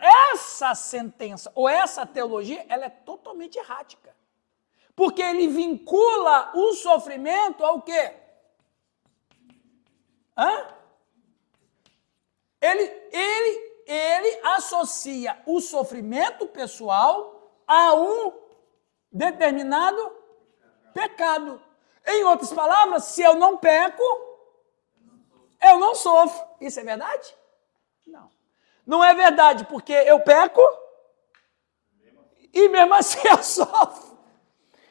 essa sentença, ou essa teologia, ela é totalmente errática. Porque ele vincula o sofrimento ao quê? Ele associa o sofrimento pessoal a um determinado pecado. Em outras palavras, se eu não peco, eu não sofro. Isso é verdade? Não. Não é verdade, porque eu peco e mesmo assim eu sofro,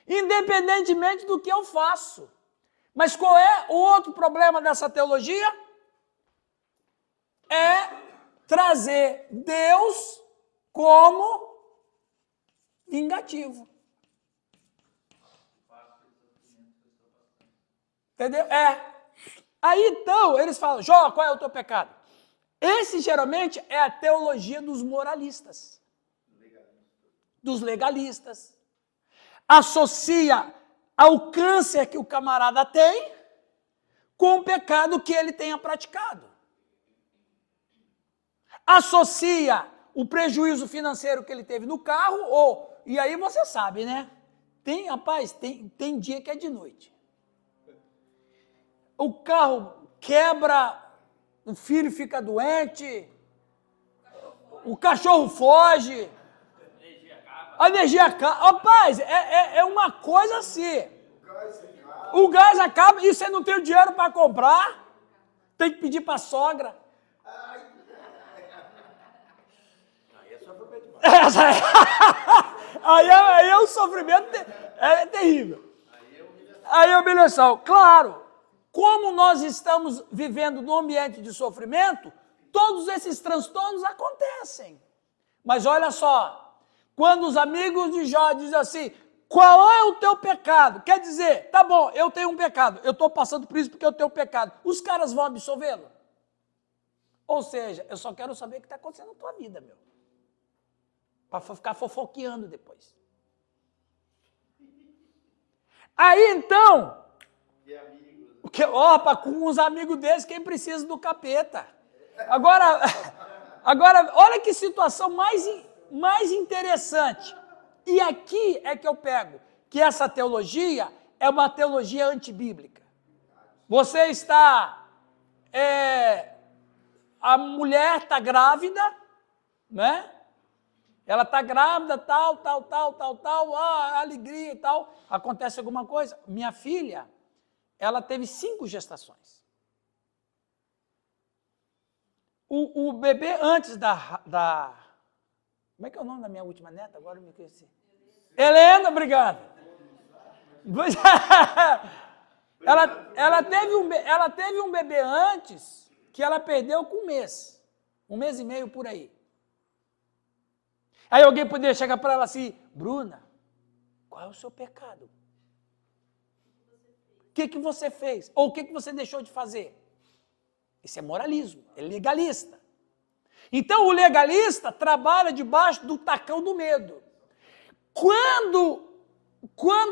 independentemente do que eu faço. Mas qual é o outro problema dessa teologia? É trazer Deus como vingativo. Entendeu? Aí então, eles falam, Jó, qual é o teu pecado? Esse geralmente é a teologia dos moralistas, dos legalistas. Associa ao câncer que o camarada tem com o pecado que ele tenha praticado. Associa o prejuízo financeiro que ele teve no carro, e aí você sabe, né? Tem dia que é de noite. O carro quebra, o filho fica doente, o cachorro foge, a energia acaba. Rapaz, é uma coisa assim. O gás acaba e você não tem o dinheiro para comprar, tem que pedir para a sogra. Aí é um sofrimento terrível. Aí é humilhação. Claro, como nós estamos vivendo num ambiente de sofrimento, todos esses transtornos acontecem. Mas olha só, quando os amigos de Jó dizem assim, qual é o teu pecado? Quer dizer, tá bom, eu tenho um pecado, eu estou passando por isso porque eu tenho um pecado. Os caras vão absolvê-lo? Ou seja, eu só quero saber o que está acontecendo na tua vida, meu. Para ficar fofoqueando depois. Aí então, com uns amigos desses, quem precisa do capeta? Agora olha que situação mais interessante. E aqui é que eu pego que essa teologia é uma teologia antibíblica. Você está... a mulher está grávida, né? Ela está grávida, tal, alegria e tal. Acontece alguma coisa. Minha filha, ela teve 5 gestações. O bebê antes da... Como é que é o nome da minha última neta? Agora eu me esqueci. Helena, obrigado. Ela teve um bebê antes que ela perdeu com 1 mês. 1 mês e meio por aí. Aí alguém poderia chegar para ela assim, Bruna, qual é o seu pecado? O que você fez? Ou o que você deixou de fazer? Isso é moralismo, é legalista. Então o legalista trabalha debaixo do tacão do medo. Quando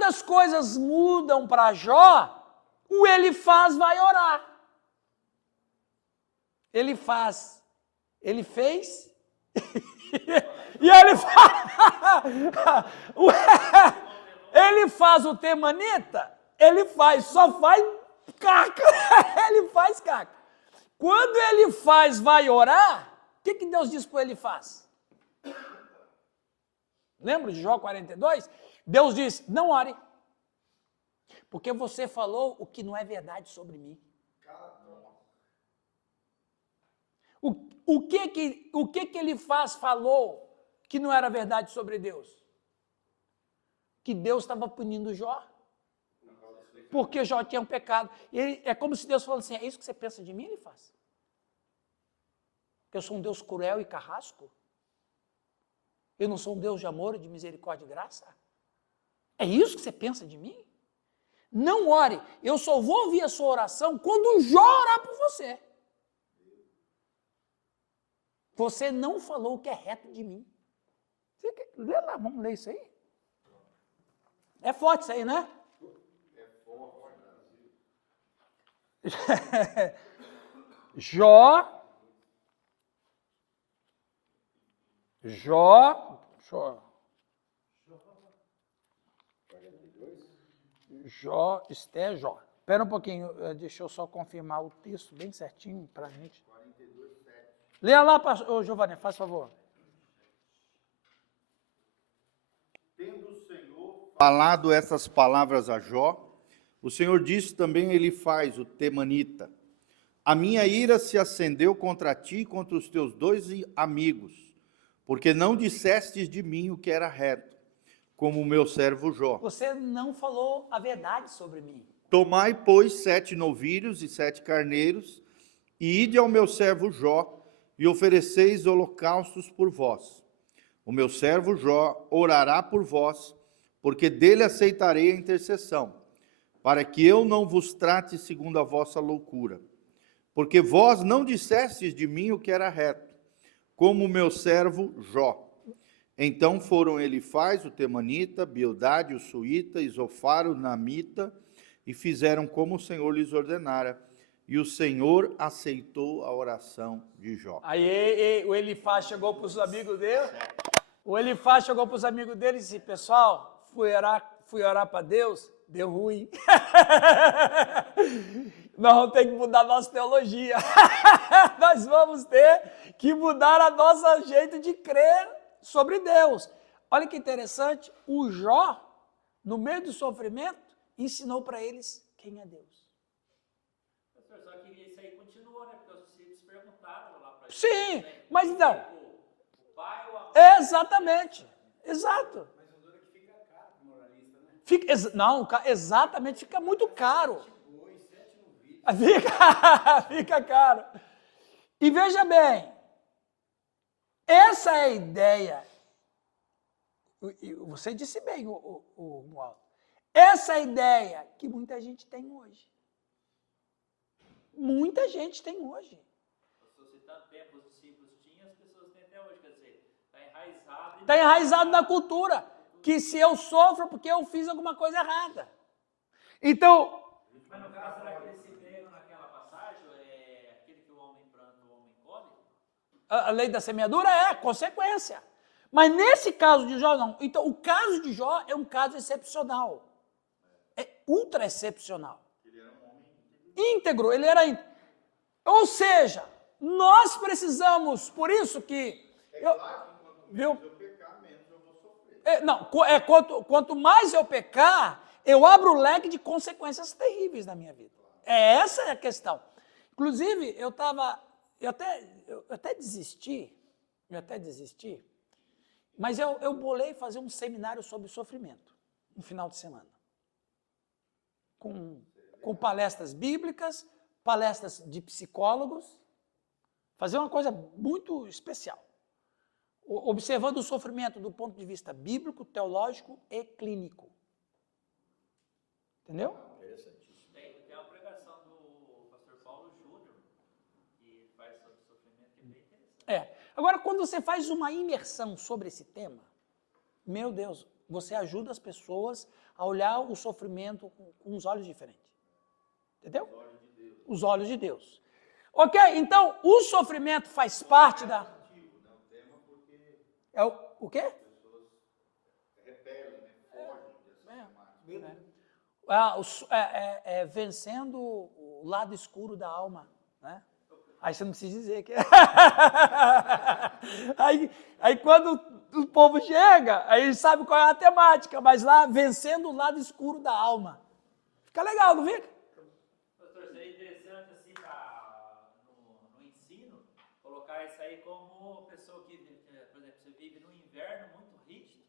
as coisas mudam para Jó, o Elifaz vai orar. Ele fez... E ele faz o temanita, só faz caca. Ele faz caca. Quando ele vai orar, o que Deus diz para ele faz? Lembra de Jó 42? Deus diz, não ore, porque você falou o que não é verdade sobre mim. O que ele falou que não era verdade sobre Deus? Que Deus estava punindo Jó. Porque Jó tinha um pecado. É como se Deus falasse assim, é isso que você pensa de mim, ele faz? Eu sou um Deus cruel e carrasco? Eu não sou um Deus de amor, de misericórdia e graça? É isso que você pensa de mim? Não ore. Eu só vou ouvir a sua oração quando Jó orar por você. Você não falou o que é reto de mim. Lê lá, vamos ler isso aí. É forte isso aí, né? É forte. Jó Jó. Jó, Esté, Jó. Espera um pouquinho, deixa eu só confirmar o texto bem certinho para a gente. 42:7. Leia lá, Giovanni, faz favor. Tendo o Senhor falado essas palavras a Jó, o Senhor disse também a Elifaz, o temanita: a minha ira se acendeu contra ti e contra os teus 2 amigos, porque não dissestes de mim o que era reto, como o meu servo Jó. Você não falou a verdade sobre mim. Tomai, pois, 7 novilhos e 7 carneiros, e ide ao meu servo Jó, e ofereceis holocaustos por vós. O meu servo Jó orará por vós, porque dele aceitarei a intercessão, para que eu não vos trate segundo a vossa loucura. Porque vós não dissestes de mim o que era reto, como o meu servo Jó. Então foram Elifaz, o temanita, Bildade, o suíta, e Zofar, o namita, e fizeram como o Senhor lhes ordenara, e o Senhor aceitou a oração de Jó. Aí o Elifaz chegou para os amigos dele. O Elifaz chegou para os amigos dele e disse: pessoal, fui orar para Deus, deu ruim. Nós vamos ter que mudar nossa teologia. Nós vamos ter que mudar o nosso jeito de crer sobre Deus. Olha que interessante, o Jó, no meio do sofrimento, ensinou para eles quem é Deus. Pastor, só que isso aí continuou, né? Porque os discípulos perguntaram lá para ele. Sim, né? mas então... O pai ou a mãe? Exatamente, exato. Mas o duro é que fica caro pro moralista, né? Não, exatamente, fica muito caro. Fica caro. E veja bem, essa é a ideia. Você disse bem, o Mualdo. Essa é a ideia que muita gente tem hoje. Muita gente tem hoje. Se tanto tempo os discípulos tinham, as pessoas têm até hoje. Quer dizer, está enraizado. Está enraizado na cultura. Que se eu sofro porque eu fiz alguma coisa errada. Então... Mas no caso, será que eles se pegam naquela passagem? É aquele que o homem planta, o homem colhe? A lei da semeadura é consequência. Mas nesse caso de Jó, não. Então, o caso de Jó é um caso excepcional. É ultra excepcional. Ele era um homem Íntegro, ele era íntegro. Ou seja, nós precisamos, por isso que... claro que quanto viu? menos eu pecar, menos eu vou sofrer. Quanto mais eu pecar, eu abro o leque de consequências terríveis na minha vida. Essa é a questão. Inclusive, eu até desisti, mas eu bolei fazer um seminário sobre sofrimento, no final de semana. Com palestras bíblicas, palestras de psicólogos, fazer uma coisa muito especial. Observando o sofrimento do ponto de vista bíblico, teológico e clínico. Entendeu? Tem uma pregação do pastor Paulo Júnior, que faz sobre sofrimento, que é bem interessante. Agora, quando você faz uma imersão sobre esse tema, meu Deus, você ajuda as pessoas a olhar o sofrimento com os olhos diferentes. Entendeu? Os olhos de Deus. Ok, então o sofrimento faz parte da... É o quê? As pessoas repelem, né? Fogem dessa temática. Vencendo o lado escuro da alma, né? Aí você não precisa dizer que... aí quando o povo chega, aí ele sabe qual é a temática, mas lá, vencendo o lado escuro da alma. Fica legal, não fica? Pastor, seria interessante, assim, no ensino, colocar isso aí como pessoa que, por exemplo, você vive num inverno muito rígido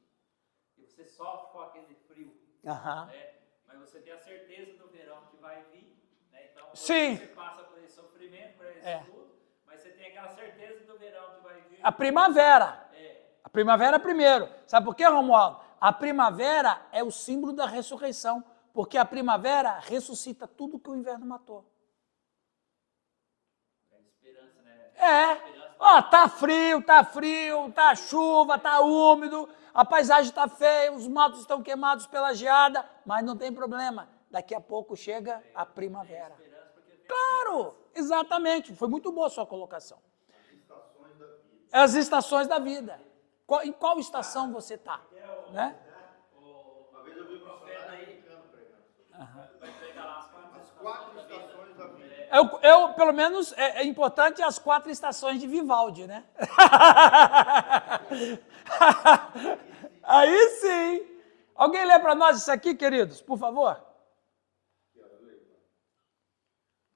e você sofre com aquele frio, Aham. né? Mas você tem a certeza do verão que vai vir, né? Então, Sim. você passa por esse sofrimento, por esse tudo, mas você tem aquela certeza do verão que vai vir. A primavera. A primavera primeiro. Sabe por quê, Romualdo? A primavera é o símbolo da ressurreição, porque a primavera ressuscita tudo que o inverno matou. É esperança, né? Tá frio, tá chuva, tá úmido, a paisagem tá feia, os matos estão queimados pela geada, mas não tem problema. Daqui a pouco chega a primavera. Claro, exatamente. Foi muito boa a sua colocação. As estações da vida. As estações da vida. Em qual estação você está, né? Uma vez eu vi um profeta americano pregando. Vai pregar lá As 4 estações da vida. Pelo menos, é importante as 4 estações de Vivaldi, né? Aí sim. Alguém lê para nós isso aqui, queridos, por favor?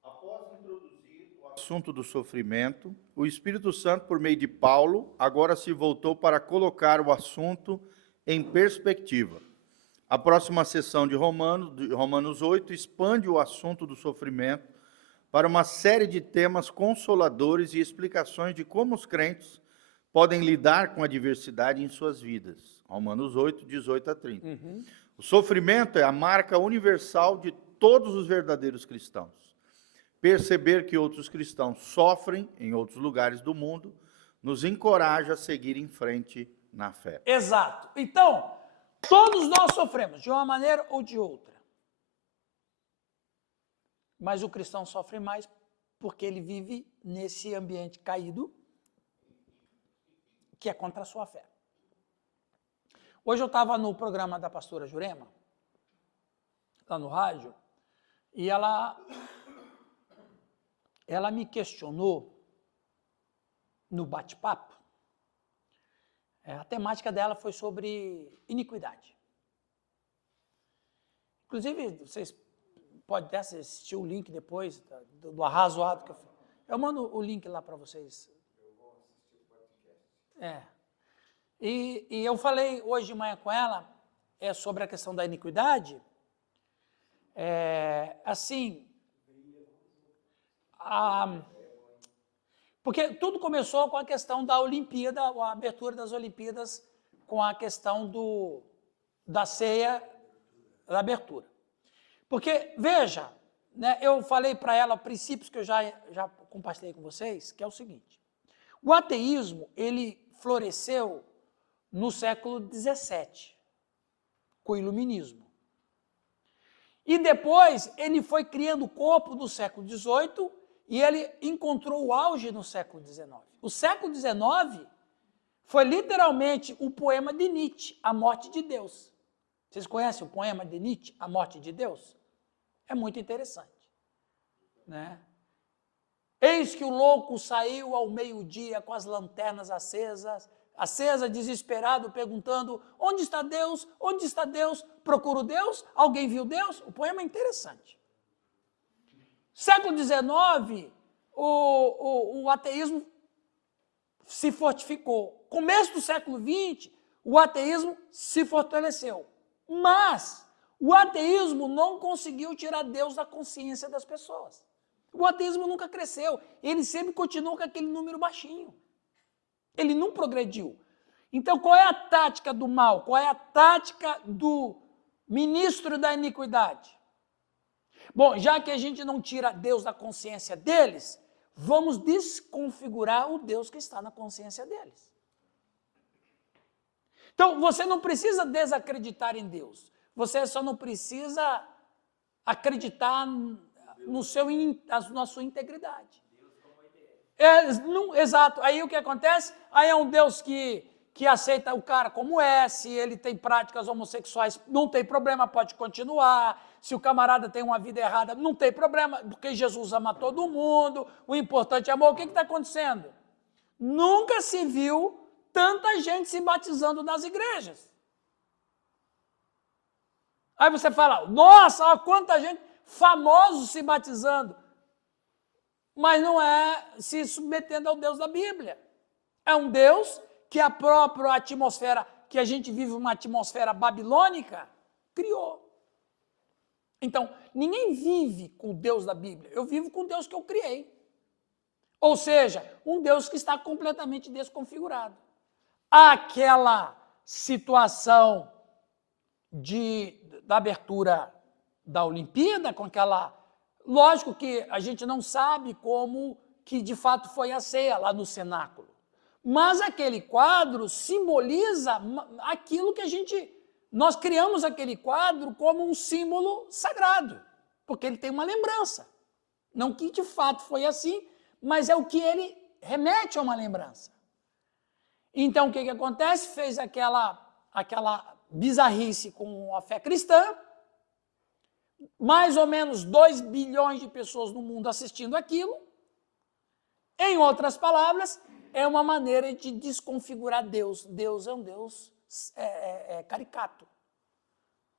Após introduzir o assunto do sofrimento, o Espírito Santo, por meio de Paulo, agora se voltou para colocar o assunto em perspectiva. A próxima sessão de Romanos 8, expande o assunto do sofrimento para uma série de temas consoladores e explicações de como os crentes podem lidar com a adversidade em suas vidas. Romanos 8, 18 a 30. O sofrimento é a marca universal de todos os verdadeiros cristãos. Perceber que outros cristãos sofrem em outros lugares do mundo nos encoraja a seguir em frente na fé. Exato. Então, todos nós sofremos, de uma maneira ou de outra. Mas o cristão sofre mais porque ele vive nesse ambiente caído que é contra a sua fé. Hoje eu estava no programa da pastora Jurema, lá no rádio, e ela me questionou no bate-papo. A temática dela foi sobre iniquidade. Inclusive, vocês podem até assistir o link depois do arrazoado que eu fiz. Eu mando o link lá para vocês. E eu falei hoje de manhã com ela sobre a questão da iniquidade. Porque tudo começou com a questão da Olimpíada, a abertura das Olimpíadas, com a questão da ceia, da abertura. Porque, veja, né, eu falei para ela princípios que eu já compartilhei com vocês, que é o seguinte: o ateísmo, ele floresceu no século XVII, com o iluminismo. E depois ele foi criando corpo no século XVIII e ele encontrou o auge no século XIX. O século XIX foi literalmente o poema de Nietzsche, A Morte de Deus. Vocês conhecem o poema de Nietzsche, A Morte de Deus? É muito interessante, né? Eis que o louco saiu ao meio-dia com as lanternas acesas, desesperado, perguntando: onde está Deus? Onde está Deus? Procuro Deus? Alguém viu Deus? O poema é interessante. Século XIX, o ateísmo se fortificou. Começo do século XX, o ateísmo se fortaleceu. Mas o ateísmo não conseguiu tirar Deus da consciência das pessoas. O ateísmo nunca cresceu, ele sempre continuou com aquele número baixinho. Ele não progrediu. Então, qual é a tática do mal? Qual é a tática do ministro da iniquidade? Bom, já que a gente não tira Deus da consciência deles, vamos desconfigurar o Deus que está na consciência deles. Então, você não precisa desacreditar em Deus. Você só não precisa acreditar na sua integridade. Exato. Aí o que acontece? Aí é um Deus que aceita o cara como é, se ele tem práticas homossexuais, não tem problema, pode continuar. Se o camarada tem uma vida errada, não tem problema, porque Jesus ama todo mundo, o importante é amor. O que está acontecendo? Nunca se viu tanta gente se batizando nas igrejas. Aí você fala: nossa, olha quanta gente, famosos se batizando. Mas não é se submetendo ao Deus da Bíblia. É um Deus que a própria atmosfera, que a gente vive uma atmosfera babilônica, criou. Então, ninguém vive com o Deus da Bíblia. Eu vivo com o Deus que eu criei. Ou seja, um Deus que está completamente desconfigurado. Aquela situação da abertura da Olimpíada, com aquela... Lógico que a gente não sabe como que de fato foi a ceia lá no cenáculo. Mas aquele quadro simboliza aquilo que nós criamos aquele quadro como um símbolo sagrado, porque ele tem uma lembrança. Não que de fato foi assim, mas é o que ele remete a uma lembrança. Então, o que acontece? Fez aquela bizarrice com a fé cristã, mais ou menos 2 bilhões de pessoas no mundo assistindo aquilo. Em outras palavras, é uma maneira de desconfigurar Deus. Deus é um Deus caricato.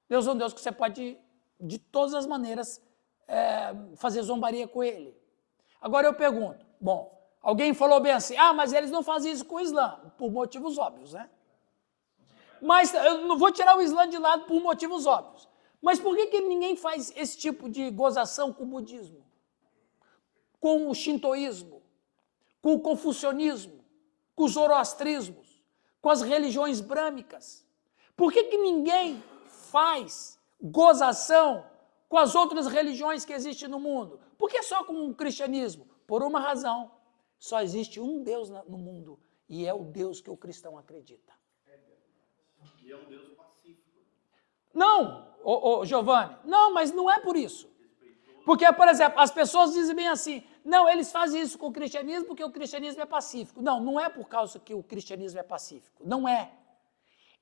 Deus é um Deus que você pode, de todas as maneiras, fazer zombaria com ele. Agora eu pergunto, bom, alguém falou bem assim, mas eles não fazem isso com o Islã, por motivos óbvios, né? Mas eu não vou tirar o Islã de lado por motivos óbvios. Mas por que ninguém faz esse tipo de gozação com o budismo? Com o shintoísmo? Com o confucionismo? Com os zoroastrismos? Com as religiões brâmicas? Por que ninguém faz gozação com as outras religiões que existem no mundo? Por que só com o cristianismo? Por uma razão. Só existe um Deus no mundo, e é o Deus que o cristão acredita. E é um Deus pacífico. Não, Giovanni, não, mas não é por isso. Porque, por exemplo, as pessoas dizem bem assim, não, eles fazem isso com o cristianismo porque o cristianismo é pacífico. Não, não é por causa que o cristianismo é pacífico, não é.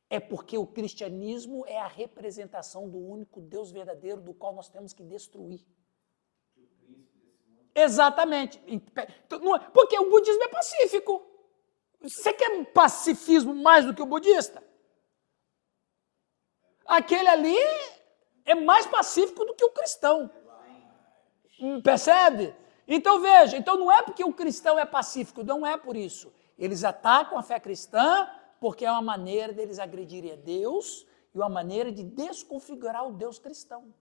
É porque o cristianismo é a representação do único Deus verdadeiro do qual nós temos que destruir. Exatamente. Porque o budismo é pacífico. Você quer um pacifismo mais do que o budista? Aquele ali é mais pacífico do que o cristão. Percebe? Então veja, então não é porque o cristão é pacífico, não é por isso. Eles atacam a fé cristã porque é uma maneira deles agredirem a Deus e uma maneira de desconfigurar o Deus cristão.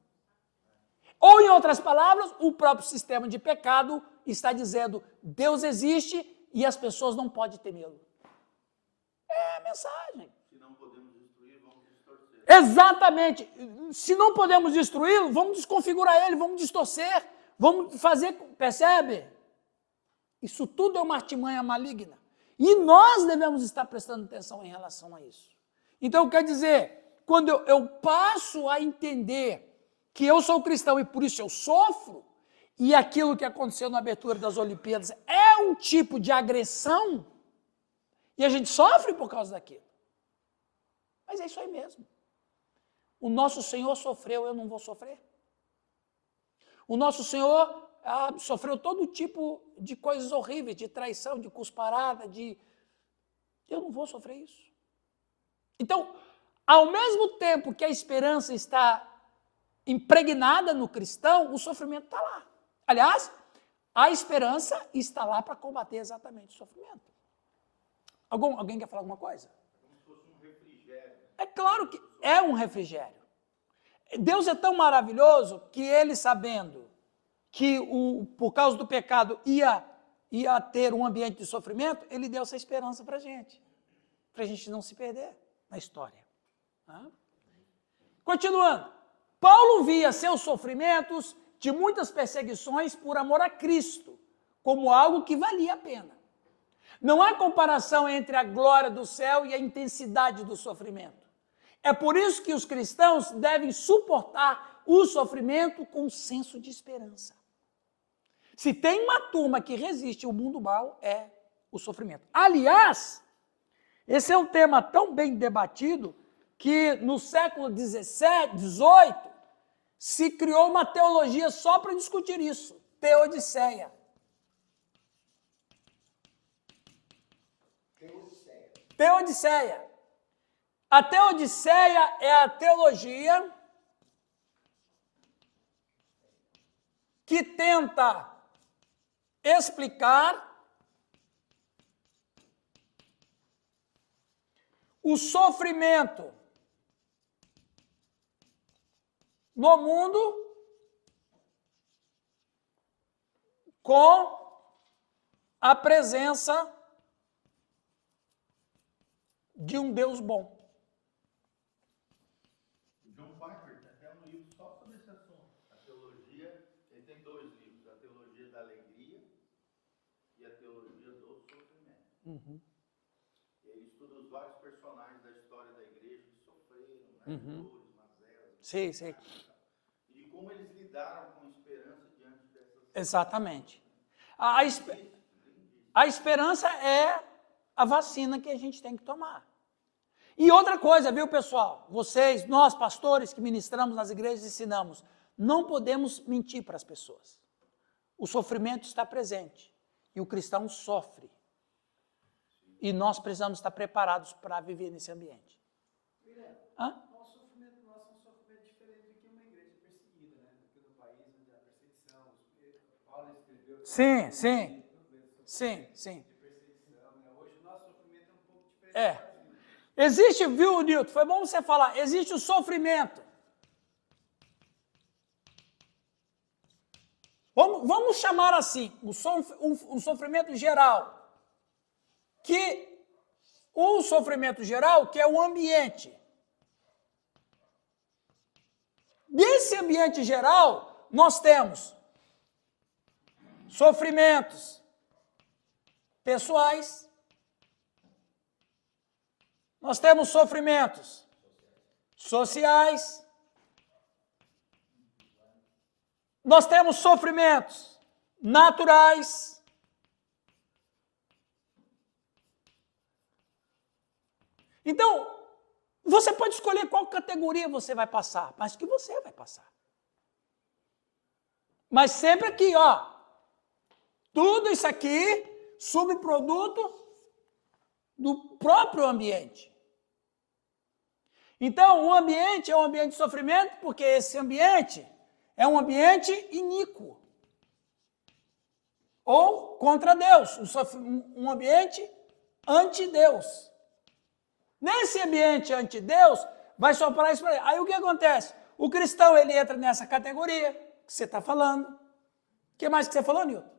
Ou, em outras palavras, o próprio sistema de pecado está dizendo Deus existe e as pessoas não podem temê-lo. É a mensagem. Se não podemos destruir, vamos distorcer. Exatamente. Se não podemos destruí-lo, vamos desconfigurar ele, vamos distorcer, vamos fazer... Percebe? Isso tudo é uma artimanha maligna. E nós devemos estar prestando atenção em relação a isso. Então, quer dizer, quando eu passo a entender que eu sou cristão e por isso eu sofro, e aquilo que aconteceu na abertura das Olimpíadas é um tipo de agressão, e a gente sofre por causa daquilo. Mas é isso aí mesmo. O nosso Senhor sofreu, eu não vou sofrer. O nosso Senhor sofreu todo tipo de coisas horríveis, de traição, de cusparada, eu não vou sofrer isso. Então, ao mesmo tempo que a esperança está impregnada no cristão, o sofrimento está lá. Aliás, a esperança está lá para combater exatamente o sofrimento. Alguém quer falar alguma coisa? Como se fosse um refrigério. É claro que é um refrigério. Deus é tão maravilhoso que ele, sabendo que por causa do pecado ia ter um ambiente de sofrimento, ele deu essa esperança para a gente não se perder na história. Continuando, Paulo via seus sofrimentos de muitas perseguições por amor a Cristo, como algo que valia a pena. Não há comparação entre a glória do céu e a intensidade do sofrimento. É por isso que os cristãos devem suportar o sofrimento com um senso de esperança. Se tem uma turma que resiste ao mundo mal, é o sofrimento. Aliás, esse é um tema tão bem debatido que no século XVIII se criou uma teologia só para discutir isso, teodiceia. Teodiceia. A teodiceia é a teologia que tenta explicar o sofrimento no mundo com a presença de um Deus bom. John Piper tem até um livro só sobre esse assunto. A teologia, ele tem 2 livros, a teologia da alegria e a teologia do sofrimento. Ele estuda os vários personagens da história da igreja que sofreram, né? Dores, mazelas. Sim, sim. E como eles lidaram com esperança diante dessas... Exatamente. A esperança é a vacina que a gente tem que tomar. E outra coisa, viu, pessoal? Vocês, nós, pastores que ministramos nas igrejas, ensinamos, não podemos mentir para as pessoas. O sofrimento está presente e o cristão sofre. E nós precisamos estar preparados para viver nesse ambiente. Hã? O sofrimento nosso é um sofrimento diferente do que uma igreja perseguida, né? Do que no país onde há perseguição. Paulo escreveu... Sim, sim. Sim, sim. De perseguição, né? Hoje o nosso sofrimento é um pouco diferente. Existe, viu, Nilton? Foi bom você falar. Existe o sofrimento. Vamos chamar assim, um sofrimento geral. O sofrimento geral, que é o ambiente. Desse ambiente geral, nós temos sofrimentos pessoais, nós temos sofrimentos sociais, nós temos sofrimentos naturais, então, você pode escolher qual categoria você vai passar, mas que você vai passar. Mas sempre aqui, ó, tudo isso aqui, subproduto do próprio ambiente. Então, o ambiente é um ambiente de sofrimento, porque esse ambiente é um ambiente iníquo. Ou contra Deus, um ambiente anti-Deus. Nesse ambiente anti-Deus, vai soprar isso para ele. Aí o que acontece? O cristão, ele entra nessa categoria que você está falando. O que mais que você falou, Nilton?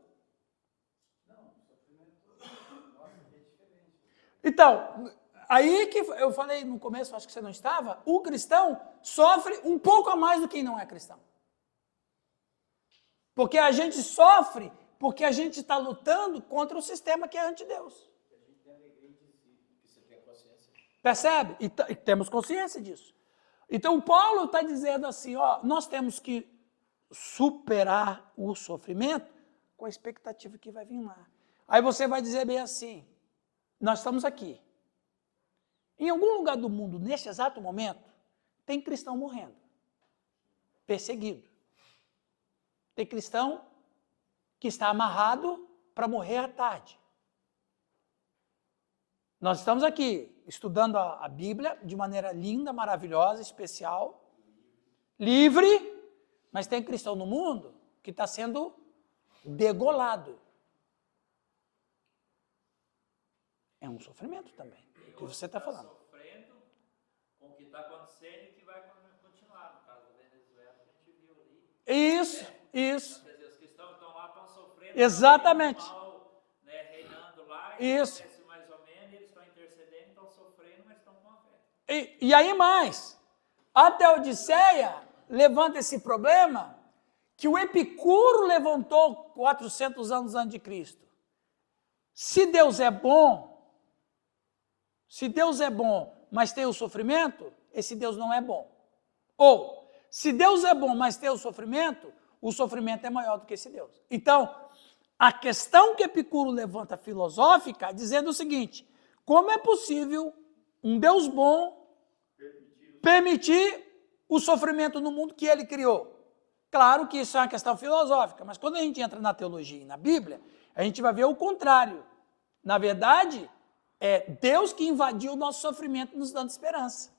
Então, aí que eu falei no começo, acho que você não estava, o cristão sofre um pouco a mais do que quem não é cristão. Porque a gente sofre porque a gente está lutando contra o sistema que é anti-Deus. Percebe? E temos consciência disso. Então, Paulo está dizendo assim, ó, nós temos que superar o sofrimento com a expectativa que vai vir lá. Aí você vai dizer bem assim, nós estamos aqui. Em algum lugar do mundo, neste exato momento, tem cristão morrendo, perseguido. Tem cristão que está amarrado para morrer à tarde. Nós estamos aqui estudando a Bíblia de maneira linda, maravilhosa, especial, livre, mas tem cristão no mundo que está sendo degolado. É um sofrimento também, o que você está falando. Sofrendo com o que está acontecendo e que vai continuar, no caso da Venezuela, que a gente viu ali. Isso. Quer dizer, os cristãos que estão lá estão sofrendo. Exatamente. Mal, né, reinando lá, Isso. acontece mais ou menos, eles estão intercedendo, estão sofrendo, mas estão com a fé. E aí mais, a Teodiceia levanta esse problema que o Epicuro levantou 400 anos antes de Cristo. Se Deus é bom, mas tem o sofrimento, esse Deus não é bom. Ou, se Deus é bom, mas tem o sofrimento é maior do que esse Deus. Então, a questão que Epicuro levanta filosófica, dizendo o seguinte, como é possível um Deus bom permitir o sofrimento no mundo que ele criou? Claro que isso é uma questão filosófica, mas quando a gente entra na teologia e na Bíblia, a gente vai ver o contrário. Na verdade, é Deus que invadiu o nosso sofrimento nos dando esperança.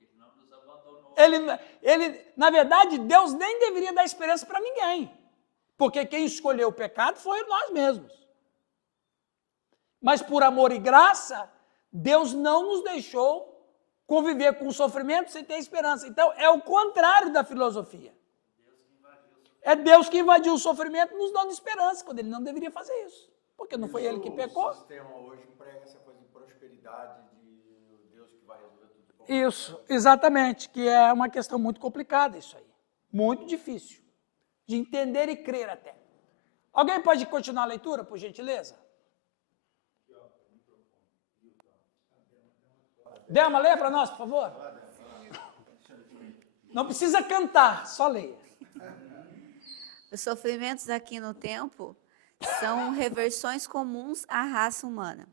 Ele não nos abandonou. Na verdade, Deus nem deveria dar esperança para ninguém, porque quem escolheu o pecado foi nós mesmos. Mas por amor e graça, Deus não nos deixou conviver com o sofrimento sem ter esperança. Então, é o contrário da filosofia. É Deus que invadiu o sofrimento nos dando esperança, quando ele não deveria fazer isso. Porque não foi ele que pecou. O sistema hoje prega essa coisa de prosperidade, de Deus que vai resolver tudo. Isso, exatamente, que é uma questão muito complicada isso aí. Muito difícil de entender e crer até. Alguém pode continuar a leitura, por gentileza? Delma, leia para nós, por favor. Não precisa cantar, só leia. Os sofrimentos aqui no tempo São reversões comuns à raça humana.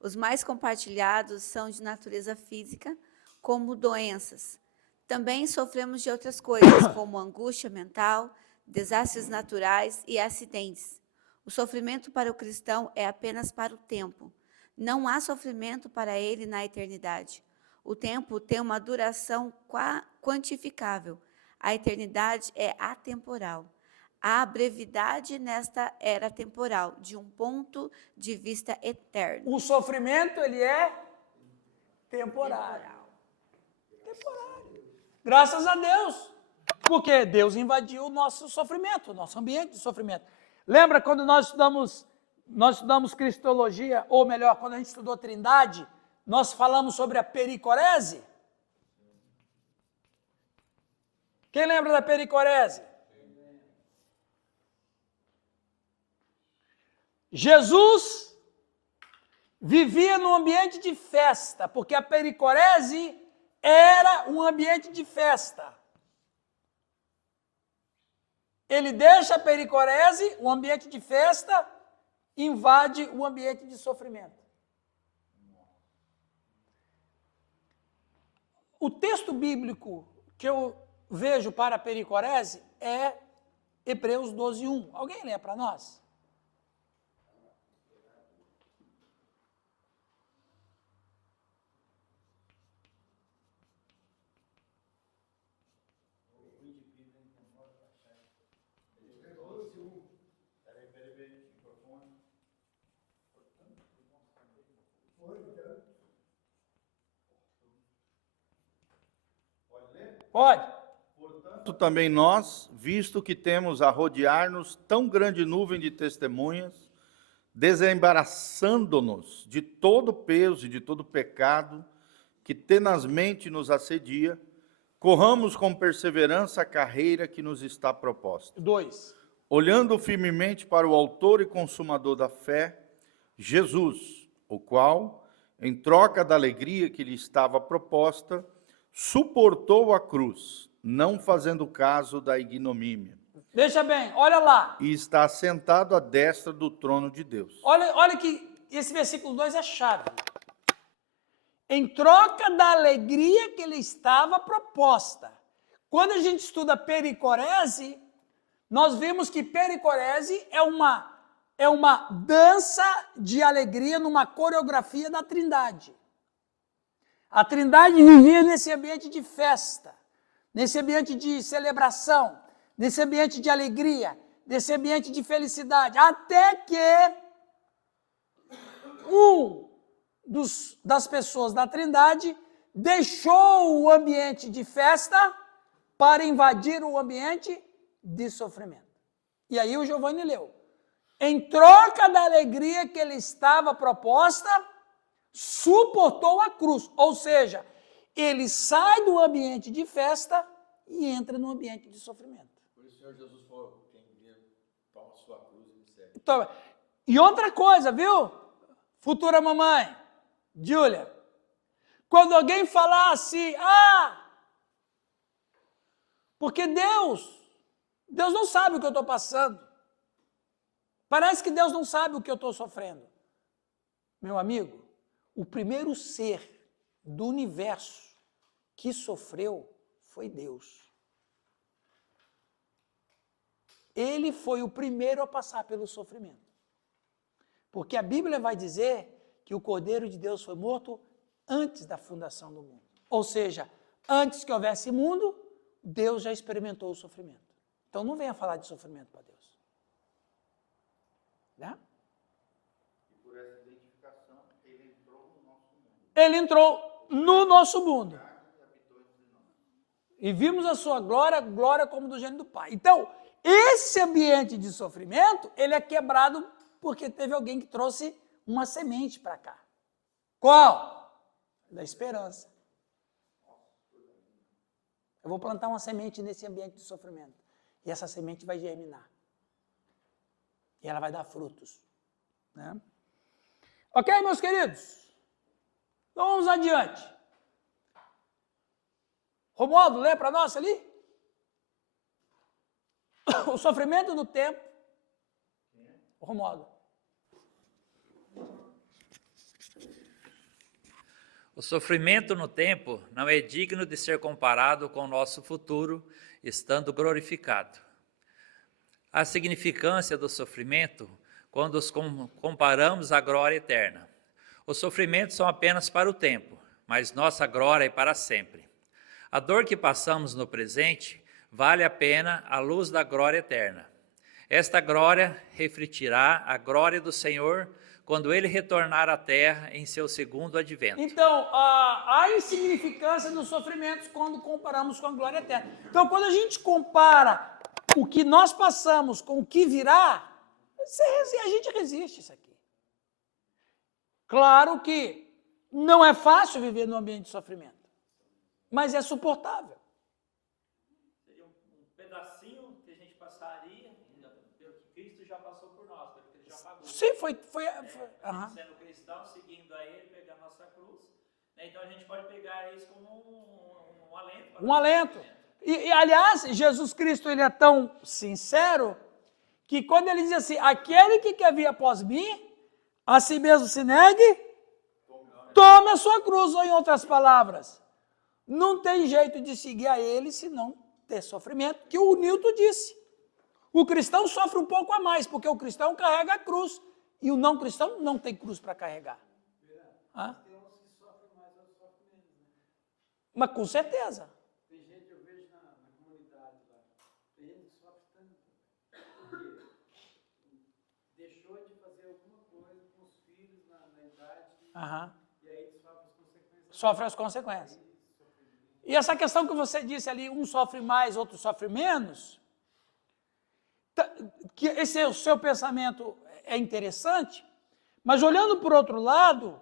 Os mais compartilhados são de natureza física, como doenças. Também sofremos de outras coisas, como angústia mental, desastres naturais e acidentes. O sofrimento para o cristão é apenas para o tempo. Não há sofrimento para ele na eternidade. O tempo tem uma duração quantificável. A eternidade é atemporal. Há brevidade nesta era temporal, de um ponto de vista eterno. O sofrimento, ele é temporário. Temporário. Graças a Deus. Porque Deus invadiu o nosso sofrimento, o nosso ambiente de sofrimento. Lembra quando nós estudamos cristologia, ou melhor, quando a gente estudou Trindade, nós falamos sobre a pericorese? Quem lembra da pericorese? Jesus vivia num ambiente de festa, porque a pericorese era um ambiente de festa. Ele deixa a pericorese, o ambiente de festa, invade o ambiente de sofrimento. O texto bíblico que eu vejo para a pericorese é Hebreus 12:1. Alguém lê para nós? Pode. Portanto, também nós, visto que temos a rodear-nos tão grande nuvem de testemunhas, desembaraçando-nos de todo peso e de todo pecado que tenazmente nos assedia, corramos com perseverança a carreira que nos está proposta. 2. Olhando firmemente para o autor e consumador da fé, Jesus, o qual, em troca da alegria que lhe estava proposta, suportou a cruz, não fazendo caso da ignomínia. Veja bem, olha lá. E está sentado à destra do trono de Deus. Olha que esse versículo 2 é chave. Em troca da alegria que lhe estava proposta. Quando a gente estuda pericorese, nós vimos que pericorese é uma dança de alegria numa coreografia da Trindade. A Trindade vivia nesse ambiente de festa, nesse ambiente de celebração, nesse ambiente de alegria, nesse ambiente de felicidade, até que das pessoas da Trindade deixou o ambiente de festa para invadir o ambiente de sofrimento. E aí o Giovanni leu. Em troca da alegria que lhe estava proposta, suportou a cruz. Ou seja, ele sai do ambiente de festa e entra no ambiente de sofrimento. Por isso o Senhor Jesus falou, quem vier, toma sua cruz e me segue. Então, e outra coisa, viu? Futura mamãe, Júlia, quando alguém falar assim, porque Deus não sabe o que eu estou passando. Parece que Deus não sabe o que eu estou sofrendo. Meu amigo, o primeiro ser do universo que sofreu foi Deus. Ele foi o primeiro a passar pelo sofrimento. Porque a Bíblia vai dizer que o Cordeiro de Deus foi morto antes da fundação do mundo. Ou seja, antes que houvesse mundo, Deus já experimentou o sofrimento. Então não venha falar de sofrimento para Deus. Né? E por essa identificação, ele entrou no nosso mundo. Ele entrou no nosso mundo. E vimos a sua glória, glória como do gênero do Pai. Então, esse ambiente de sofrimento, ele é quebrado porque teve alguém que trouxe uma semente para cá. Qual? Da esperança. Eu vou plantar uma semente nesse ambiente de sofrimento. E essa semente vai germinar. E ela vai dar frutos. Né? Ok, meus queridos? Então vamos adiante. Romualdo, lê para nós ali. O sofrimento do tempo Romualdo. O sofrimento no tempo não é digno de ser comparado com o nosso futuro, estando glorificado. A significância do sofrimento quando os comparamos à glória eterna. Os sofrimentos são apenas para o tempo, mas nossa glória é para sempre. A dor que passamos no presente vale a pena à luz da glória eterna. Esta glória refletirá a glória do Senhor quando Ele retornar à terra em seu segundo advento. Então, há insignificância nos sofrimentos quando comparamos com a glória eterna. Então, quando a gente compara o que nós passamos com o que virá, a gente resiste isso aqui. Claro que não é fácil viver num ambiente de sofrimento, mas é suportável. Seria um pedacinho que a gente passaria pelo que Cristo já passou por nós, pelo que Ele já pagou. Sim, foi aham. Sendo cristão, seguindo a Ele, pegando a nossa cruz. Né? Então a gente pode pegar isso como um alento. Para Um alento. Aliás, Jesus Cristo ele é tão sincero que quando ele diz assim, aquele que quer vir após mim, a si mesmo se negue, tome a sua cruz, ou em outras palavras, não tem jeito de seguir a ele se não ter sofrimento, que o Newton disse. O cristão sofre um pouco a mais, porque o cristão carrega a cruz, e o não cristão não tem cruz para carregar. Hã? Tem uns que sofrem mais, outros sofrem menos, né? Mas com certeza. Tem gente, eu vejo na comunidade lá, tem gente que sofre tanto, porque deixou de fazer alguma coisa com os filhos na idade, Aham. e aí sofre as consequências. Sofre as consequências. E essa questão que você disse ali, um sofre mais, outro sofre menos, que esse o seu pensamento é interessante, mas olhando por outro lado,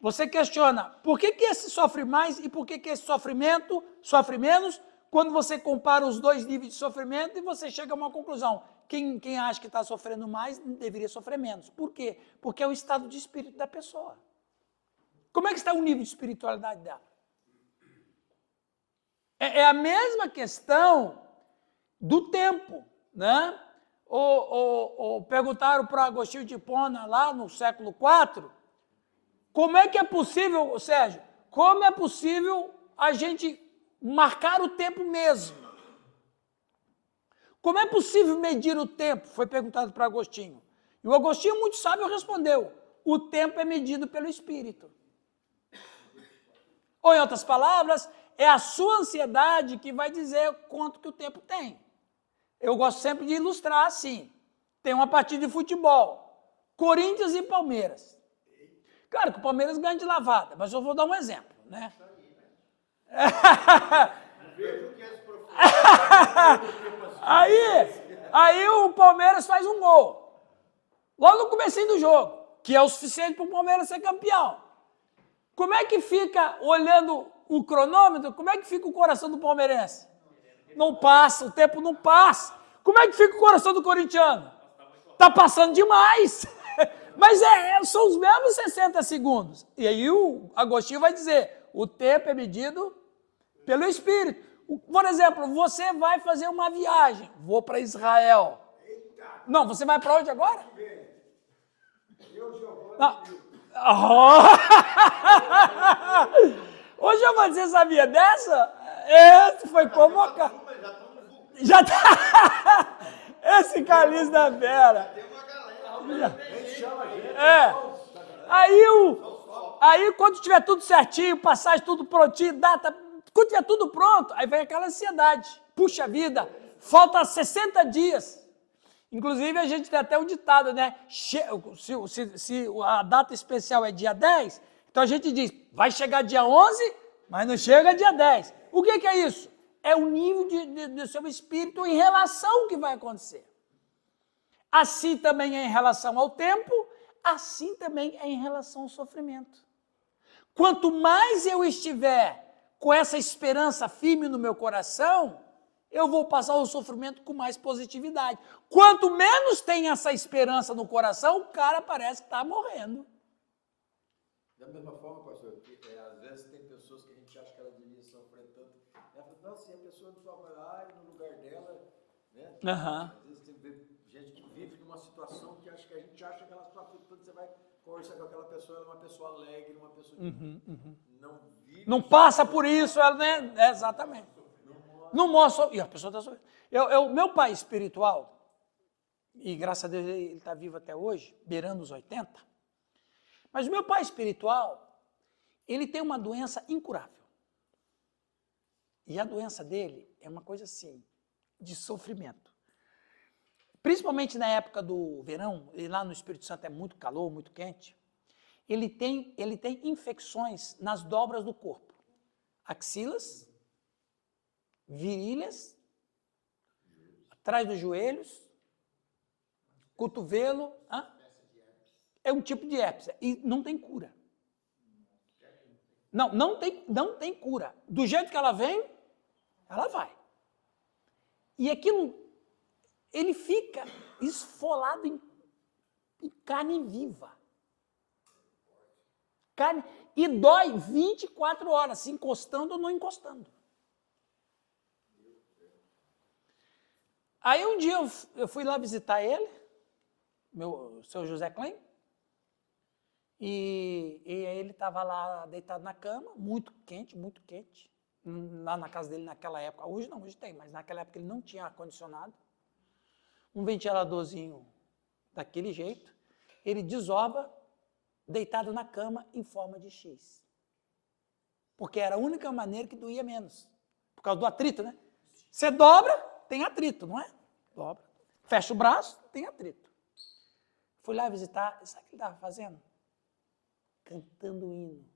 você questiona por que esse sofre mais e por que esse sofrimento sofre menos, quando você compara os dois níveis de sofrimento e você chega a uma conclusão. Quem acha que está sofrendo mais deveria sofrer menos. Por quê? Porque é o estado de espírito da pessoa. Como é que está o nível de espiritualidade dela? É a mesma questão do tempo, né? Perguntaram para Agostinho de Hipona, lá no século IV, como é que é possível, Sérgio, como é possível a gente marcar o tempo mesmo? Como é possível medir o tempo? Foi perguntado para Agostinho. E o Agostinho, muito sábio, respondeu, o tempo é medido pelo Espírito. Ou, em outras palavras, é a sua ansiedade que vai dizer quanto que o tempo tem. Eu gosto sempre de ilustrar assim. Tem uma partida de futebol, Corinthians e Palmeiras. Claro que o Palmeiras ganha de lavada, mas eu vou dar um exemplo, né? Aí o Palmeiras faz um gol, logo no comecinho do jogo, que é o suficiente para o Palmeiras ser campeão. Como é que fica, olhando o cronômetro, como é que fica o coração do palmeirense? Não passa, o tempo não passa. Como é que fica o coração do corintiano? Está passando demais. Mas são os mesmos 60 segundos. E aí o Agostinho vai dizer, o tempo é medido pelo Espírito. Por exemplo, você vai fazer uma viagem. Vou para Israel. Não, você vai para onde agora? Não. Ô, Giovanni, você sabia dessa? Esse foi convocado. Já tá. Esse Calixto da Fera. Aí, quando tiver tudo certinho, passagem tudo prontinho, data, quando tiver tudo pronto, aí vem aquela ansiedade. Puxa vida, falta 60 dias. Inclusive, a gente tem até um ditado, né? Se a data especial é dia 10, então a gente diz, vai chegar dia 11, mas não chega dia 10. O que é isso? É o nível do seu espírito em relação ao que vai acontecer. Assim também é em relação ao tempo, assim também é em relação ao sofrimento. Quanto mais eu estiver com essa esperança firme no meu coração, eu vou passar o sofrimento com mais positividade. Quanto menos tem essa esperança no coração, o cara parece que está morrendo. Da mesma forma, pastor, que às vezes tem pessoas que a gente acha que ela devia sofrer tanto. Ela fala, não, se a pessoa não sofre lá, no lugar dela, né? Aham. Às vezes tem gente que vive numa situação que acha que a conversar com aquela pessoa, ela é uma pessoa alegre, uma pessoa que não vive. Não passa por isso, ela, né? É, exatamente. Não mostra. E a pessoa está sofrendo. Meu pai espiritual, e graças a Deus ele está vivo até hoje, beirando os 80, mas o meu pai espiritual, ele tem uma doença incurável. E a doença dele é uma coisa assim, de sofrimento. Principalmente na época do verão, e lá no Espírito Santo é muito calor, muito quente, ele tem infecções nas dobras do corpo. Axilas, virilhas, atrás dos joelhos, cotovelo. É um tipo de herpes e não tem cura. Não tem cura. Do jeito que ela vem, ela vai. E aquilo, ele fica esfolado em carne viva. E dói 24 horas, se encostando ou não encostando. Aí um dia eu fui lá visitar ele, meu seu José Klein, e aí ele estava lá deitado na cama, muito quente, lá na casa dele naquela época. Hoje não, hoje tem, mas naquela época ele não tinha ar-condicionado. Um ventiladorzinho daquele jeito, ele desova, deitado na cama em forma de X. Porque era a única maneira que doía menos. Por causa do atrito, né? Você dobra, tem atrito, não é? Dobra. Fecha o braço, tem atrito. Fui lá visitar, sabe o que ele estava fazendo? Cantando hino.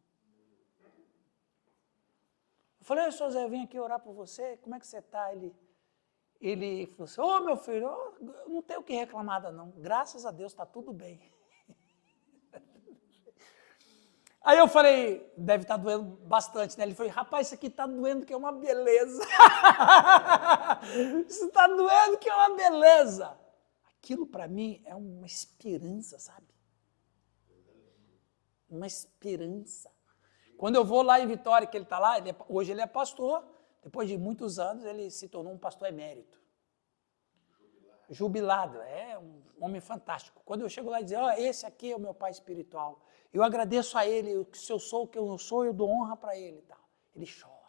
Eu falei, ô, José, eu vim aqui orar por você, como é que você está? Ele falou assim, ô, meu filho, eu não tenho o que reclamar não, graças a Deus está tudo bem. Aí eu falei, deve estar doendo bastante, né? Ele falou, rapaz, isso aqui está doendo que é uma beleza. Isso está doendo que é uma beleza. Aquilo para mim é uma esperança, sabe? Uma esperança. Quando eu vou lá em Vitória, que ele está lá, hoje ele é pastor, depois de muitos anos ele se tornou um pastor emérito. Jubilado, é um homem fantástico. Quando eu chego lá e dizer, esse aqui é o meu pai espiritual, eu agradeço a ele, se eu sou o que eu não sou, eu dou honra para ele e tal. Ele chora.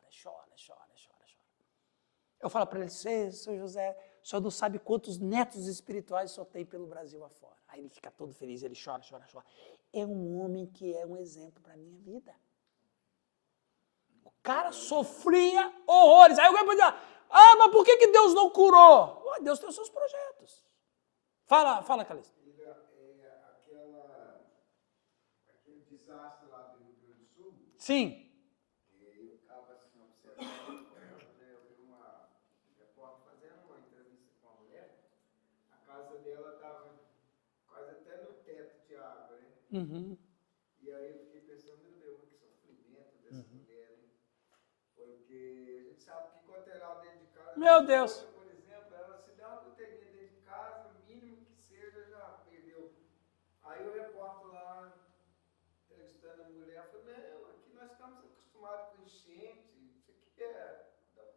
Eu falo para ele, seu José, o senhor não sabe quantos netos espirituais o senhor tem pelo Brasil afora. Aí ele fica todo feliz, ele chora. É um homem que é um exemplo para a minha vida. O cara sofria horrores. Aí alguém pode dizer, mas por que Deus não curou? Deus tem os seus projetos. Fala, Calista. Aquele desastre lá do Rio Grande do Sul, Sim. eu estava assim observando com ela, né? Eu vi uma repórter fazendo uma entrevista com a mulher, a casa dela estava quase até no teto de água, né? Uhum. E aí eu fiquei pensando, meu Deus, que sofrimento dessa mulher, né? Porque a gente sabe que quando ela lá dentro de casa, Meu Deus. por exemplo, ela se dá uma goteirinha dentro de casa, o mínimo que seja, já perdeu. Aí o repórter lá, entrevistando a mulher, falou, não, aqui nós estamos acostumados com enchente, isso aqui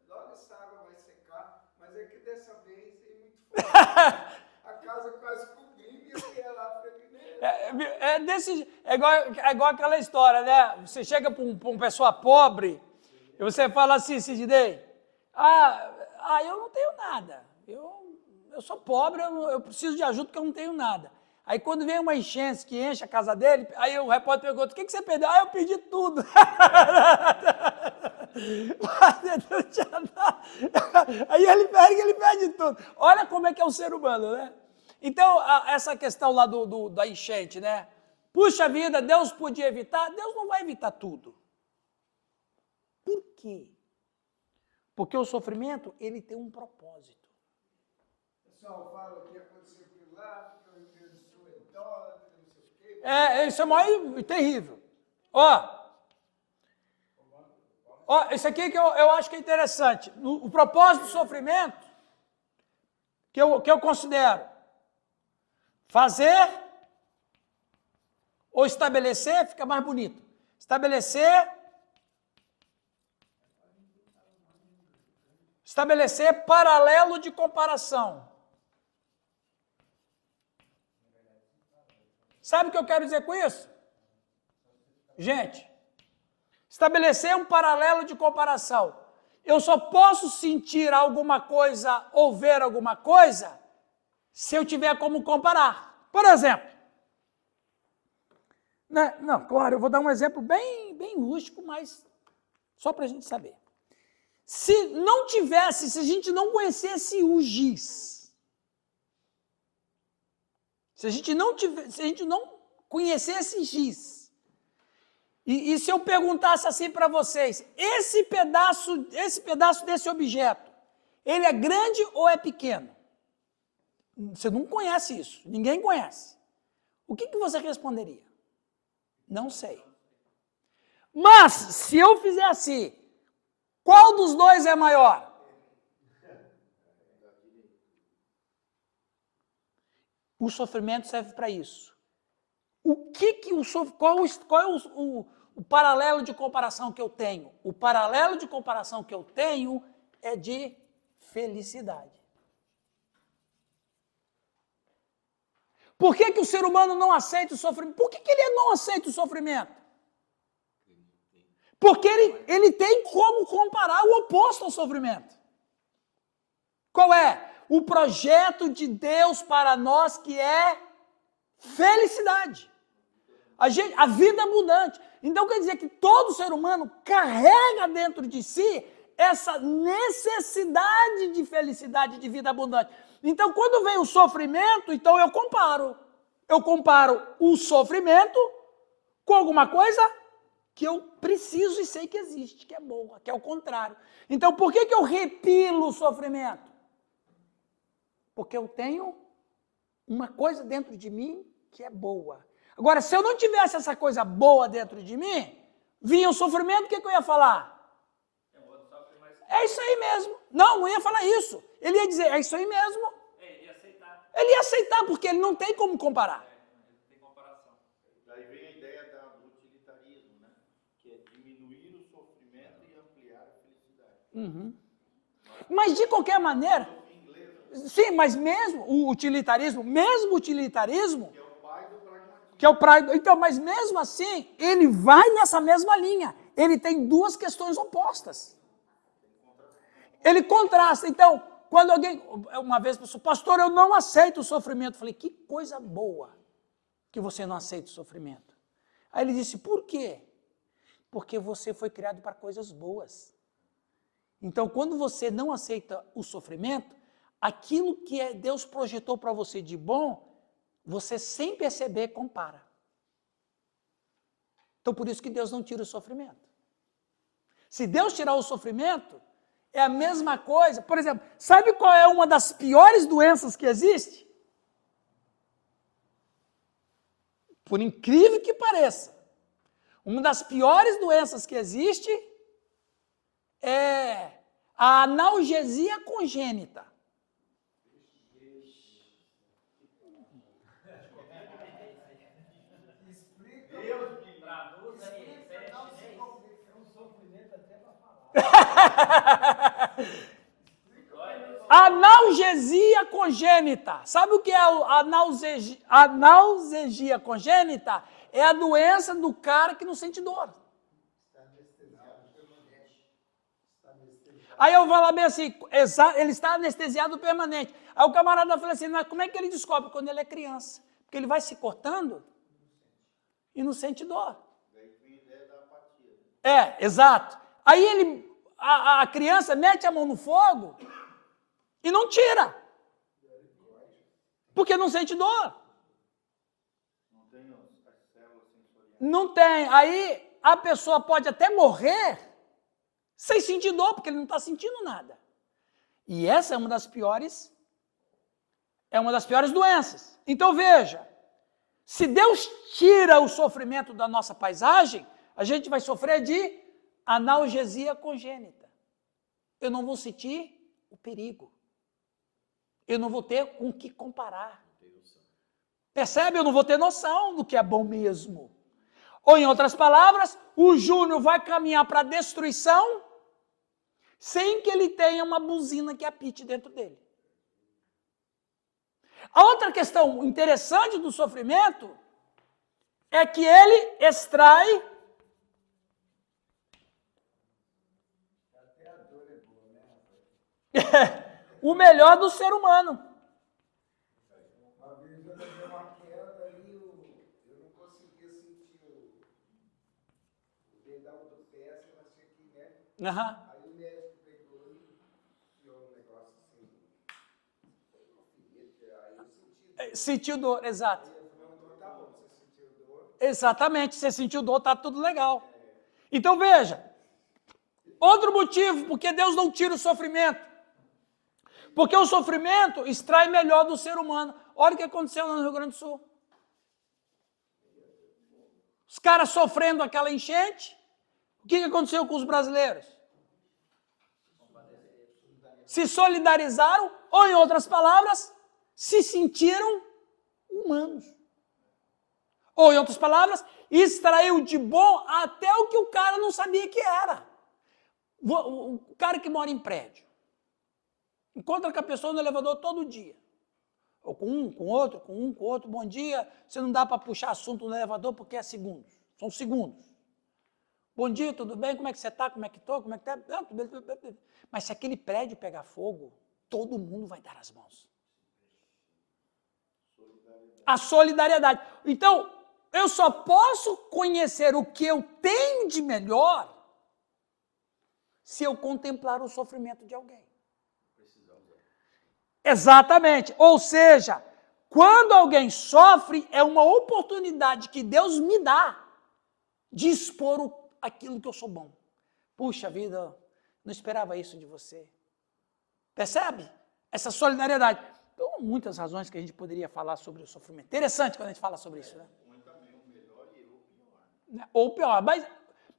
logo essa água vai secar, mas é que dessa vez é muito forte. A casa quase cobrindo e eu ia lá, falei, É igual aquela história, né? Você chega para uma pessoa pobre e você fala assim, Sidney, eu não tenho nada, eu sou pobre, eu preciso de ajuda porque eu não tenho nada. Aí quando vem uma enchente que enche a casa dele, aí o repórter pergunta, o que você perdeu? Eu perdi tudo. Aí ele perde tudo. Olha como é que é o ser humano, né? Então, essa questão lá da enchente, né? Puxa vida, Deus podia evitar? Deus não vai evitar tudo. Por quê? Porque o sofrimento, ele tem um propósito. o pessoal fala que aconteceu aquilo lá, porque o Rio Grande do Sul é dólar, não sei o quê. Isso é mais terrível. Isso aqui que eu acho que é interessante. O propósito do sofrimento, que eu considero fazer ou estabelecer, fica mais bonito. Estabelecer paralelo de comparação. Sabe o que eu quero dizer com isso? Gente, estabelecer um paralelo de comparação. Eu só posso sentir alguma coisa ou ver alguma coisa se eu tiver como comparar. Por exemplo, né? Não, claro, eu vou dar um exemplo bem rústico, mas só para a gente saber. Se não tivesse, se a gente não conhecesse o giz, se a gente não conhecesse giz, e se eu perguntasse assim para vocês, esse pedaço desse objeto, ele é grande ou é pequeno? Você não conhece isso, ninguém conhece. O que você responderia? Não sei. Mas, se eu fizer assim, qual dos dois é maior? O sofrimento serve para isso. Qual é o paralelo de comparação que eu tenho? O paralelo de comparação que eu tenho é de felicidade. Por que o ser humano não aceita o sofrimento? Por que ele não aceita o sofrimento? Porque ele tem como comparar o oposto ao sofrimento. Qual é? O projeto de Deus para nós, que é felicidade. A vida abundante. Então quer dizer que todo ser humano carrega dentro de si essa necessidade de felicidade, de vida abundante. Então quando vem o sofrimento, então eu comparo. Eu comparo o sofrimento com alguma coisa que eu preciso e sei que existe, que é boa, que é o contrário. Então por que eu repilo o sofrimento? Porque eu tenho uma coisa dentro de mim que é boa. Agora, se eu não tivesse essa coisa boa dentro de mim, vinha o sofrimento, o que eu ia falar? É isso aí mesmo. Não ia falar isso. Ele ia dizer, é isso aí mesmo. Ele ia aceitar. Ele ia aceitar, porque ele não tem como comparar. Não tem comparação. Daí vem a ideia do utilitarismo, né? Que é diminuir o sofrimento e ampliar a felicidade. Mas, de qualquer maneira, sim, mas mesmo o utilitarismo, que é o pai do então, mas mesmo assim, ele vai nessa mesma linha. Ele tem duas questões opostas. Ele contrasta. Então, quando alguém, uma vez, pessoa, pastor, eu não aceito o sofrimento. Eu falei, que coisa boa que você não aceita o sofrimento. Aí ele disse, por quê? Porque você foi criado para coisas boas. Então, quando você não aceita o sofrimento, aquilo que Deus projetou para você de bom, você sem perceber compara. Então, por isso que Deus não tira o sofrimento. Se Deus tirar o sofrimento, é a mesma coisa. Por exemplo, sabe qual é uma das piores doenças que existe? Por incrível que pareça, uma das piores doenças que existe é a analgesia congênita. Traduz aí, isso aí é chinês. É um sofrimento até para falar. Analgesia congênita. Sabe o que é a analgesia congênita? É a doença do cara que não sente dor. Aí eu vou lá bem assim, ele está anestesiado permanente. Aí o camarada fala assim, mas como é que ele descobre? Quando ele é criança. Porque ele vai se cortando e não sente dor. É, exato. Aí a criança mete a mão no fogo e não tira. Porque não sente dor. Não tem. Aí a pessoa pode até morrer sem sentir dor, porque ele não está sentindo nada. E essa é uma das piores doenças. Então veja, se Deus tira o sofrimento da nossa paisagem, a gente vai sofrer de analgesia congênita. Eu não vou sentir o perigo. Eu não vou ter com o que comparar. Percebe? Eu não vou ter noção do que é bom mesmo. Ou, em outras palavras, o Júnior vai caminhar para a destruição sem que ele tenha uma buzina que apite dentro dele. A outra questão interessante do sofrimento é que ele extrai o melhor do ser humano. Uma vez eu levei uma queda e eu não conseguia sentir o dedão do pé, assim, mas tinha que, né? Aham. Aí o médico pegou e enfiou um negócio assim, foi um alfinete, aí eu senti. Sentiu dor, exato. Aí eu falei, então tá bom, você sentiu dor. Exatamente, você sentiu dor, tá tudo legal. Então veja, outro motivo porque Deus não tira o sofrimento. Porque o sofrimento extrai melhor do ser humano. Olha o que aconteceu lá no Rio Grande do Sul. Os caras sofrendo aquela enchente. O que aconteceu com os brasileiros? Se solidarizaram, ou em outras palavras, se sentiram humanos. Ou em outras palavras, extraiu de bom até o que o cara não sabia que era. O cara que mora em prédio. Encontra com a pessoa no elevador todo dia. Ou com um, com outro, com um, com outro. Bom dia. Você não dá para puxar assunto no elevador porque é segundos. São segundos. Bom dia, tudo bem? Como é que você está? Como é que estou? Como é que está? Mas se aquele prédio pegar fogo, todo mundo vai dar as mãos. A solidariedade. Então, eu só posso conhecer o que eu tenho de melhor se eu contemplar o sofrimento de alguém. Exatamente. Ou seja, quando alguém sofre, é uma oportunidade que Deus me dá de expor aquilo que eu sou bom. Puxa vida, não esperava isso de você. Percebe? Essa solidariedade. Então, muitas razões que a gente poderia falar sobre o sofrimento. Interessante quando a gente fala sobre isso, né? Ou pior, mas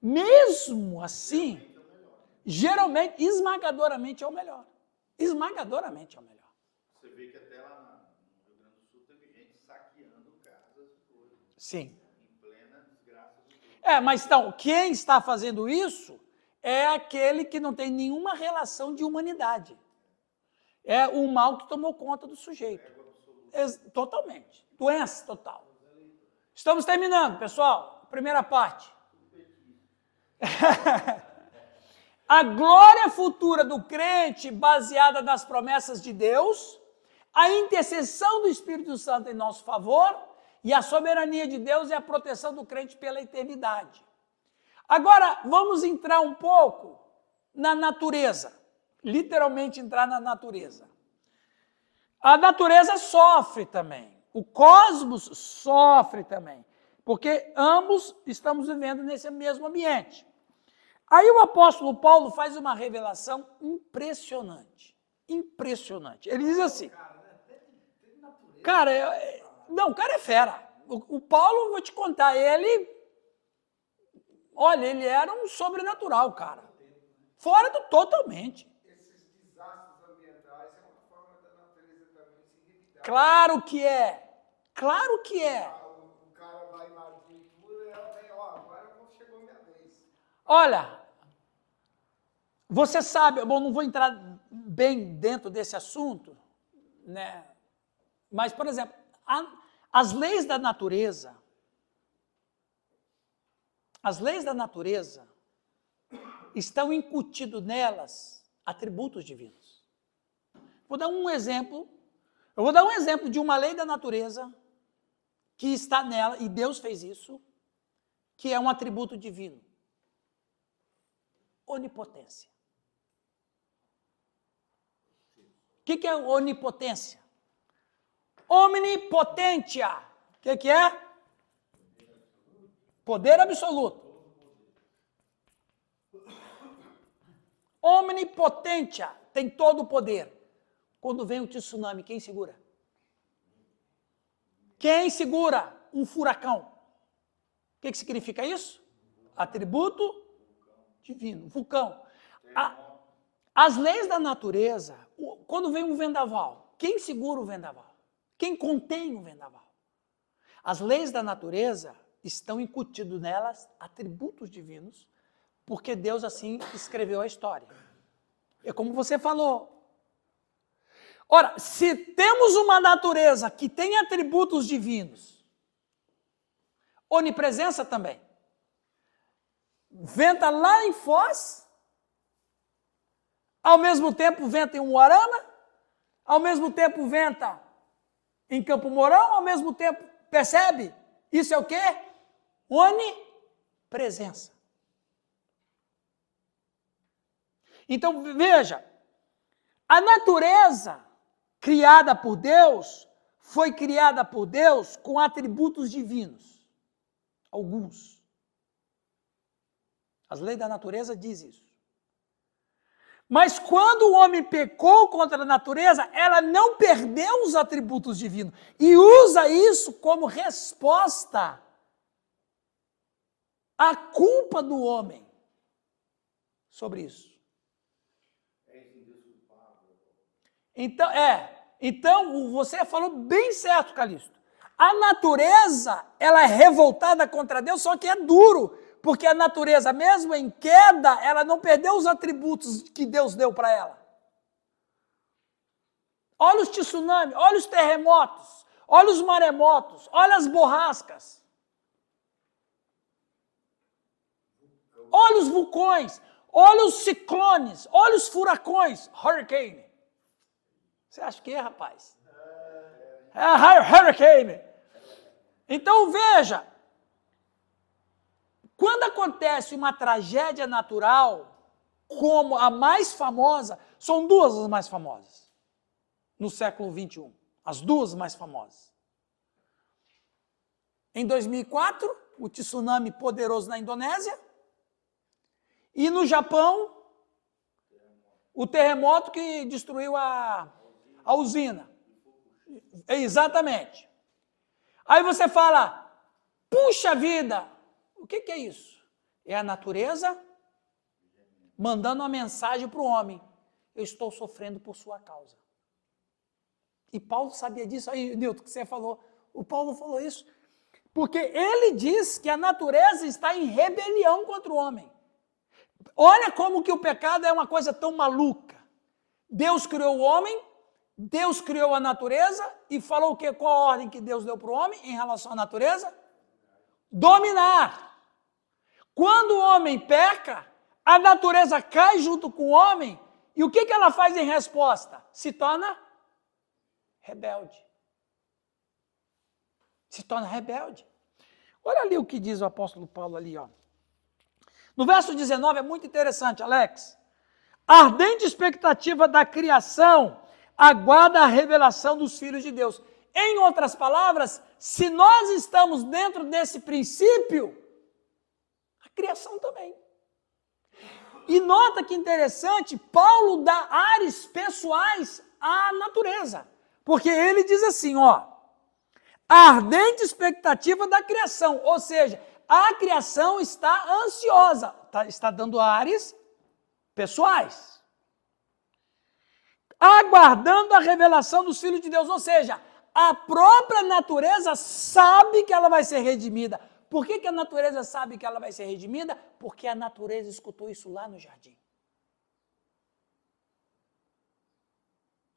mesmo assim, geralmente, esmagadoramente é o melhor. Esmagadoramente é o melhor. Você vê que até lá no Rio Grande do Sul teve gente saqueando casas e coisas. Sim. Em plena desgraça do mundo. Mas então, quem está fazendo isso é aquele que não tem nenhuma relação de humanidade. É o mal que tomou conta do sujeito. Totalmente. Doença total. Estamos terminando, pessoal. Primeira parte. A glória futura do crente, baseada nas promessas de Deus, a intercessão do Espírito Santo em nosso favor e a soberania de Deus e a proteção do crente pela eternidade. Agora, vamos entrar um pouco na natureza. Literalmente entrar na natureza. A natureza sofre também. O cosmos sofre também. Porque ambos estamos vivendo nesse mesmo ambiente. Aí o apóstolo Paulo faz uma revelação impressionante. Impressionante. Ele diz assim... Cara, não, o cara é fera. O Paulo, vou te contar, ele... Olha, ele era um sobrenatural, cara. Fora do totalmente. Esses desastres ambientais é uma forma da natureza também se revidar. Claro que é. Claro que é. O cara vai invadir tudo e ela vem, agora chegou minha vez. Olha, você sabe, bom, não vou entrar bem dentro desse assunto, né? Mas, por exemplo, as leis da natureza, estão incutidos nelas atributos divinos. Vou dar um exemplo. Eu vou dar um exemplo de uma lei da natureza que está nela, e Deus fez isso, que é um atributo divino. Onipotência. O que é onipotência? Omnipotentia. O que é? Poder absoluto. Omnipotentia. Tem todo o poder. Quando vem o tsunami, quem segura? Quem segura um furacão? O que significa isso? Atributo divino, vulcão. As leis da natureza, quando vem um vendaval, quem segura o vendaval? Quem contém o vendaval? As leis da natureza estão incutidos nelas atributos divinos, porque Deus assim escreveu a história. É como você falou. Ora, se temos uma natureza que tem atributos divinos, onipresença também. Venta lá em Foz, ao mesmo tempo venta em Umuarama, ao mesmo tempo venta em Campo Mourão, ao mesmo tempo, percebe? Isso é o quê? Onipresença. Então, veja, a natureza criada por Deus foi criada por Deus com atributos divinos. Alguns. As leis da natureza dizem isso. Mas quando o homem pecou contra a natureza, ela não perdeu os atributos divinos e usa isso como resposta à culpa do homem sobre isso. Então, você falou bem certo, Calixto. A natureza, ela é revoltada contra Deus, só que é duro. Porque a natureza, mesmo em queda, ela não perdeu os atributos que Deus deu para ela. Olha os tsunamis, olha os terremotos, olha os maremotos, olha as borrascas. Olha os vulcões, olha os ciclones, olha os furacões, hurricane. Você acha que é, rapaz? É hurricane. Então veja, quando acontece uma tragédia natural, como a mais famosa, são duas as mais famosas no século XXI, as duas mais famosas. Em 2004, o tsunami poderoso na Indonésia, e no Japão, o terremoto que destruiu a usina. Exatamente. Aí você fala, puxa vida, o que é isso? É a natureza mandando uma mensagem para o homem. Eu estou sofrendo por sua causa. E Paulo sabia disso. Aí, Nilton, que você falou, o Paulo falou isso. Porque ele diz que a natureza está em rebelião contra o homem. Olha como que o pecado é uma coisa tão maluca. Deus criou o homem, Deus criou a natureza e falou o quê? Qual a ordem que Deus deu para o homem em relação à natureza? Dominar. Quando o homem peca, a natureza cai junto com o homem, e o que ela faz em resposta? Se torna rebelde. Se torna rebelde. Olha ali o que diz o apóstolo Paulo ali, ó. No verso 19 é muito interessante, Alex. A ardente expectativa da criação aguarda a revelação dos filhos de Deus. Em outras palavras, se nós estamos dentro desse princípio, a criação também. E nota que interessante, Paulo dá ares pessoais à natureza. Porque ele diz assim, ó, a ardente expectativa da criação, ou seja, a criação está ansiosa, está dando ares pessoais. Aguardando a revelação dos filhos de Deus, ou seja, a própria natureza sabe que ela vai ser redimida. Por que a natureza sabe que ela vai ser redimida? Porque a natureza escutou isso lá no jardim.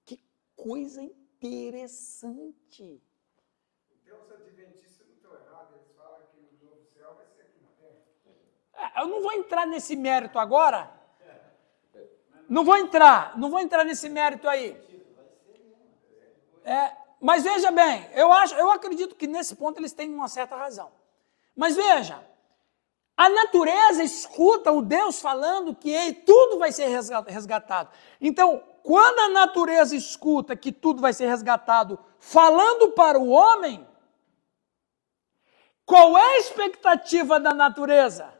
Que coisa interessante. Então os adventistas não estão errados, eles falam que o novo céu vai ser aqui na terra. Eu não vou entrar nesse mérito agora. Não vou entrar nesse mérito aí. Mas veja bem, eu acredito que nesse ponto eles têm uma certa razão. Mas veja, a natureza escuta o Deus falando que tudo vai ser resgatado. Então, quando a natureza escuta que tudo vai ser resgatado, falando para o homem, qual é a expectativa da natureza?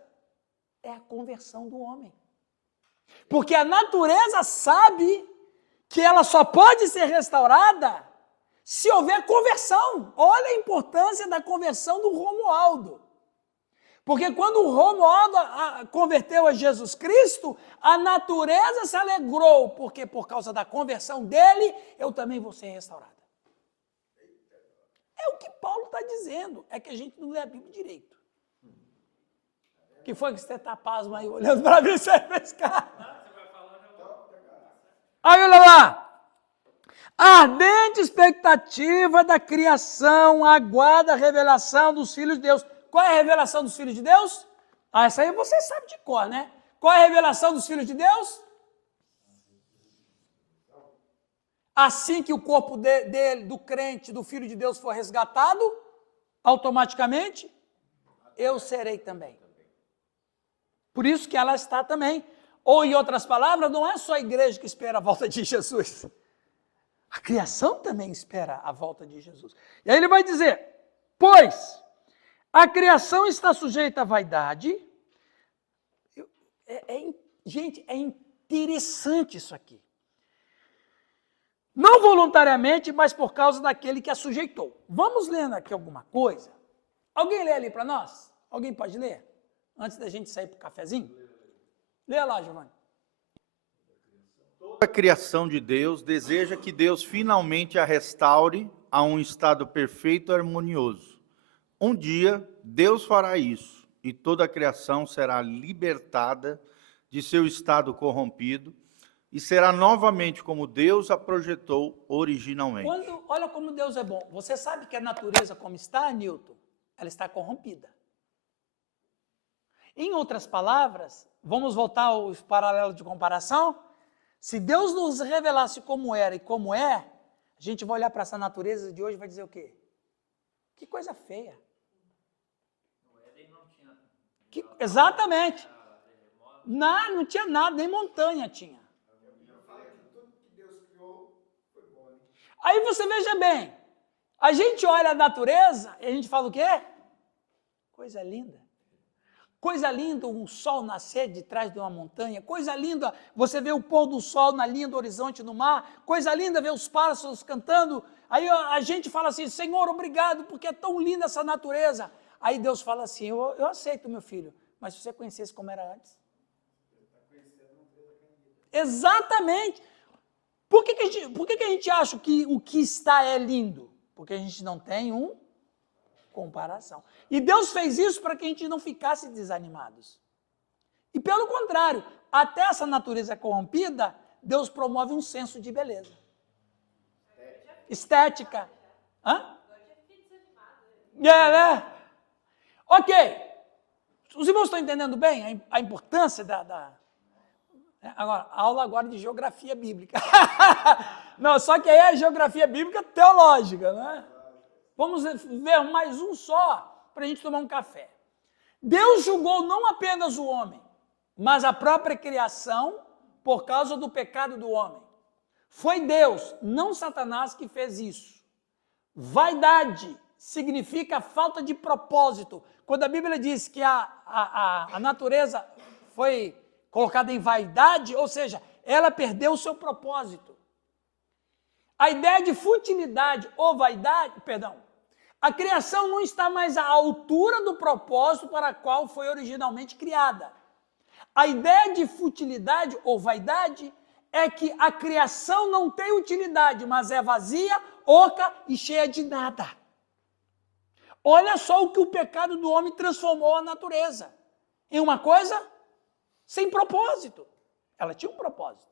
É a conversão do homem. Porque a natureza sabe que ela só pode ser restaurada se houver conversão. Olha a importância da conversão do Romualdo. Porque quando o Romualdo converteu a Jesus Cristo, a natureza se alegrou, porque por causa da conversão dele, eu também vou ser restaurada. É o que Paulo está dizendo, é que a gente não lê a Bíblia direito. Que foi que você está pasmo aí, olhando para mim, você fez cara. Aí, olha lá. A ardente expectativa da criação aguarda a revelação dos filhos de Deus. Qual é a revelação dos filhos de Deus? Ah, essa aí você sabe de cor, né? Qual é a revelação dos filhos de Deus? Assim que o corpo dele, do crente, do filho de Deus for resgatado, automaticamente, eu serei também. Por isso que ela está também. Ou, em outras palavras, não é só a igreja que espera a volta de Jesus. A criação também espera a volta de Jesus. E aí ele vai dizer, pois a criação está sujeita à vaidade. Gente, é interessante isso aqui. Não voluntariamente, mas por causa daquele que a sujeitou. Vamos lendo aqui alguma coisa? Alguém lê ali para nós? Alguém pode ler? Antes da gente sair para o cafezinho? Lê lá, Giovanni. Toda a criação de Deus deseja que Deus finalmente a restaure a um estado perfeito e harmonioso. Um dia, Deus fará isso, e toda a criação será libertada de seu estado corrompido e será novamente como Deus a projetou originalmente. Olha como Deus é bom. Você sabe que a natureza como está, Newton? Ela está corrompida. Em outras palavras, vamos voltar aos paralelos de comparação? Se Deus nos revelasse como era e como é, a gente vai olhar para essa natureza de hoje e vai dizer o quê? Que coisa feia. Exatamente. Não tinha nada, nem montanha tinha. Aí você veja bem, a gente olha a natureza e a gente fala o quê? Coisa linda. Coisa linda um sol nascer de trás de uma montanha, coisa linda você ver o pôr do sol na linha do horizonte no mar, coisa linda ver os pássaros cantando. Aí a gente fala assim, Senhor, obrigado, porque é tão linda essa natureza. Aí Deus fala assim, eu aceito, meu filho, mas se você conhecesse como era antes. Exatamente. Por que a gente acha que o que está é lindo? Porque a gente não tem comparação. E Deus fez isso para que a gente não ficasse desanimados. E pelo contrário, até essa natureza corrompida, Deus promove um senso de beleza. Estética. Hã? Né? Ok. Os irmãos estão entendendo bem a importância Agora, aula agora de geografia bíblica. Não, só que aí é geografia bíblica teológica, né? Vamos ver mais um só para a gente tomar um café. Deus julgou não apenas o homem, mas a própria criação por causa do pecado do homem. Foi Deus, não Satanás, que fez isso. Vaidade significa falta de propósito. Quando a Bíblia diz que a natureza foi colocada em vaidade, ou seja, ela perdeu o seu propósito. A ideia de futilidade ou vaidade, a criação não está mais à altura do propósito para o qual foi originalmente criada. A ideia de futilidade ou vaidade é que a criação não tem utilidade, mas é vazia, oca e cheia de nada. Olha só o que o pecado do homem transformou a natureza. Em uma coisa sem propósito. Ela tinha um propósito.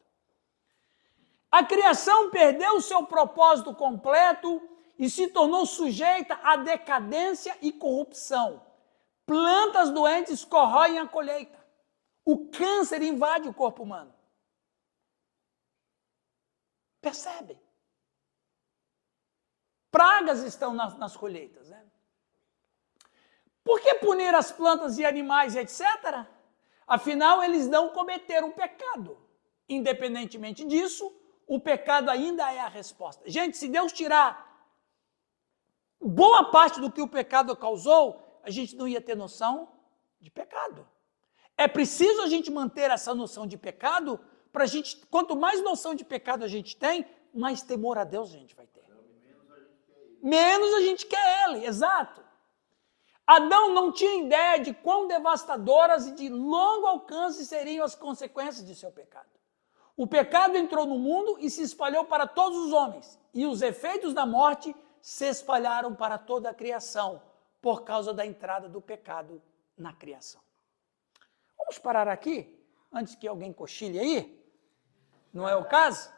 A criação perdeu o seu propósito completo e se tornou sujeita à decadência e corrupção. Plantas doentes corroem a colheita. O câncer invade o corpo humano. Percebem? Pragas estão nas colheitas. Né? Por que punir as plantas e animais, etc.? Afinal, eles não cometeram pecado. Independentemente disso, o pecado ainda é a resposta. Gente, se Deus tirar boa parte do que o pecado causou, a gente não ia ter noção de pecado. É preciso a gente manter essa noção de pecado, para a gente, quanto mais noção de pecado a gente tem, mais temor a Deus a gente vai ter. Menos a gente quer Ele, exato. Adão não tinha ideia de quão devastadoras e de longo alcance seriam as consequências de seu pecado. O pecado entrou no mundo e se espalhou para todos os homens, e os efeitos da morte se espalharam para toda a criação, por causa da entrada do pecado na criação. Vamos parar aqui, antes que alguém cochile aí? Não é o caso?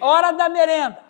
Hora da merenda.